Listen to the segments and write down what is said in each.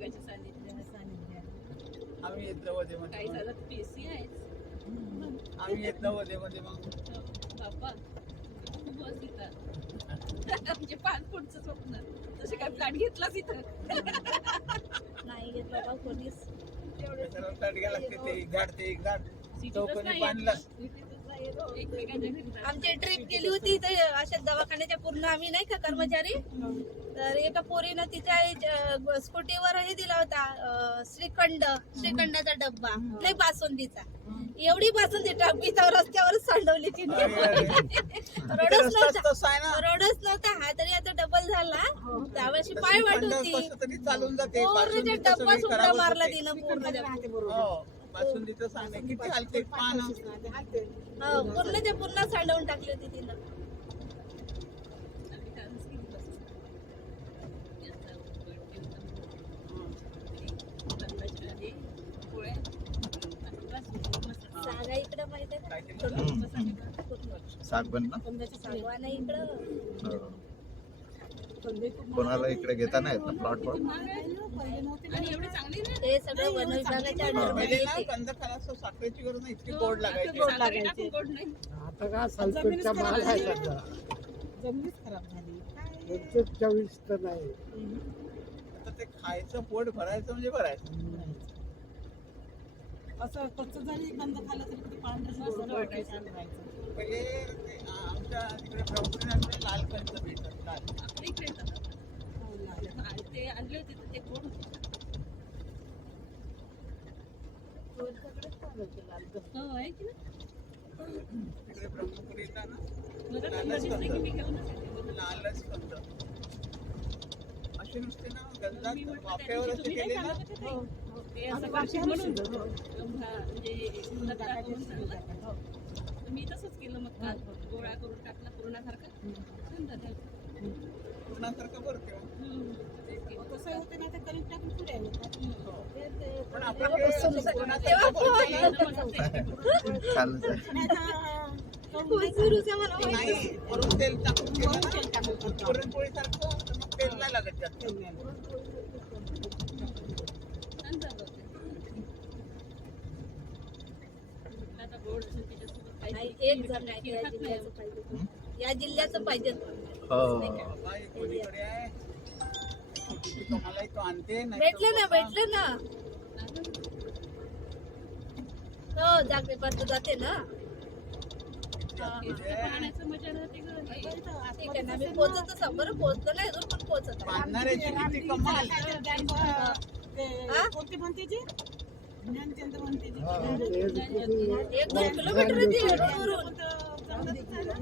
निसर्गाच्या सानिध्यात आम्ही येत नवोदयमध्ये काही झालं तर पीसी आहेच. आम्ही येत नवोदयमध्ये मग. बाप्पा. खूप बस इथं. आमचे पाच फुटचं स्वप्न. तसे काय फ्लॅट घेतलाच इथं. नाही घेतलं का कोणीच. त्याच्यावर तट गेला की ते एक झाड ते एक झाड. चौकोनी बांधलं. सिटीतच नाही हो. आमची ट्रिप गेली होती ते अशा दवाखान्याच्या पूर्ण आम्ही नाही का कर्मचारी? तर एका पोरीनं तिच्या स्कूटीवर हे दिला होता श्रीखंड श्रीखंडाचा डब्बा नाही बासुंदीचा. एवढी बासुंदी टपकीचा रस्त्यावरच सांडवली तिने. रडच नव्हता. रडच नव्हता. हा तरी आता डबल झाला. त्यावेळेस पाय वाट होती कसं तरी चालून जाते. पूर्ण डब्बा सुद्धा मारला. तिनं पूर्ण हो. बासुंदीचं सांगणे किती हलते पान. पूर्णच्या पूर्ण सांडवून टाकली होती. सागा. सागबन ना? इकडं. कोणाला इकडे घेता नाही येत ना प्लॉट वर ते सगळं वन विभागाच्या येते साखरेची गरज नाही इतकी गोड लागायची गोड लागायची गोड नाही आता का सल्फेटचा माल आहे सध्या जमिनीच खराब झाली चवीस तर नाही आता ते खायचं पोट भरायचं म्हणजे भरायचं असं कच्चं जरी कंद खाल्लं तरी पांढरं वाटायचं. छान राहायचं. पहिले ते तिकडे लाल कंद लाल आपल्या इकडे येतात आणि ते आणले होते तर ते गोड हो आहे की तिकडे ब्रह्मपुरीला ना कंद मी घेऊनच लालच कंद असे नुसते ना गंधात वाफ्यावर असे केले ना ते असं म्हणून म्हणजे तर मी तसंच केलं मग काल. गोळा करून टाकला पूर्णासारखा छान झालं. पूर्णासारखं बरं तेव्हा. कसं होतं ना ते कणिक टाकून पुढे. ते- ते- पण आपण. नाही वरून तेल टाकून करतो. पुरणपोळी सारखं मग तेल नाही लागत जास्त तेल नाही. छान झालं होतं. म्हटलं आता गोड असेल त्याच्यासोबत नाही, काहीतरी एक जण नाही या. जिल्ह्याचं पाहिजे या जिल्ह्याचं पाहिजे हो भेटले ना भेटले ना हो जागे पात्र जाते ना. हे. ठीक आहे ना मी पोहोचत बरं पोहोचलो नाही अजून पण पोहोचत आहे? कोणती म्हणते हा, एक दोन किलोमीटर येते रोडवरून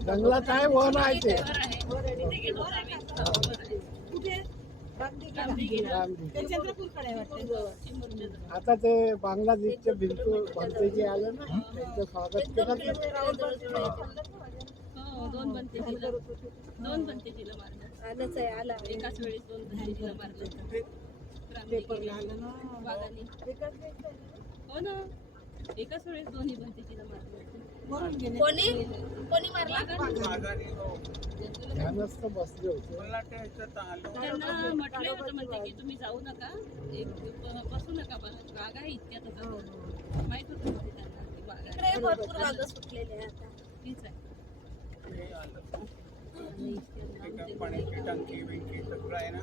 जंगलात आहे वन आहे ते वर आहे. हो, वर. कुठे. ते चंद्रपूरकडे आहे वाटतं चिमुरड्याचं. आता ते बांगलादेशचे भिंतू भंते जे आले ना त्यांचं स्वागत केलं. हो, दोन बनते जिला दोन बनते जिला मारलं आलंच आहे आला एकाच वेळेस दोन बनते जिला मारलं पेपरला आलं ना. वाघाने. हो ना. एकाच वेळेस दोन्ही बनते जिला मारलं. वरून गेले. कोणी? कोणी मारला? माघारी हो. बसले त्यांना म्हटले होतं म्हणते की तुम्ही जाऊ नका. एक बसू नका बा- वाघ आहे इतक्यातच आता. माहीत होतं म्हणते त्यांना इकडे भरपूर वाघ सुटलेले आता. तीच आहे. हे इतक्यात पाण्याची टंकी बिंकी सगळं आहे ना.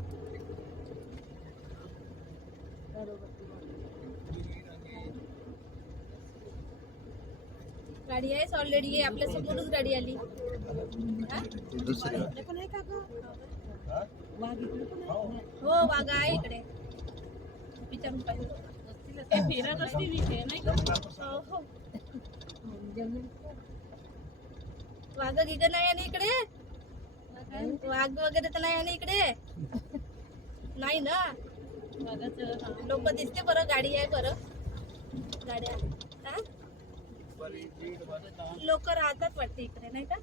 गाडी आहे ऑलरेडी आपल्या समोरच गाडी आली. पण आहे का हो? वाघ आहे? इकडे. विचारून पाहिजे ते फिरत असतील इथे नाही का हो वाघ गिग नाही ना इकडे? वाघ वगैरे तर नाही ना इकडे? नाही ना? लोक दिसते बरं गाडी आहे बरं. गाड्या हा? लोक राहतात वाटते इकडे नाही का?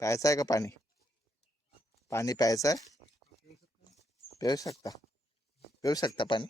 प्यायचं आहे का पाणी? पाणी प्यायचं आहे? पिऊ शकता. पिऊ शकता पाणी?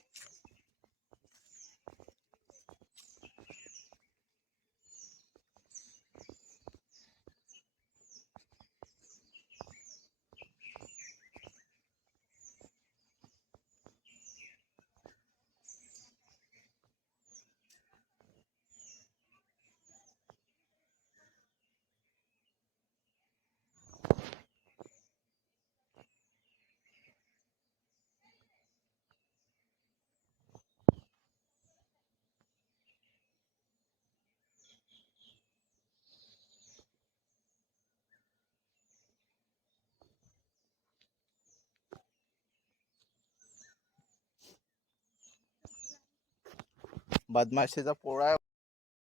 बदमाशीचा पोळा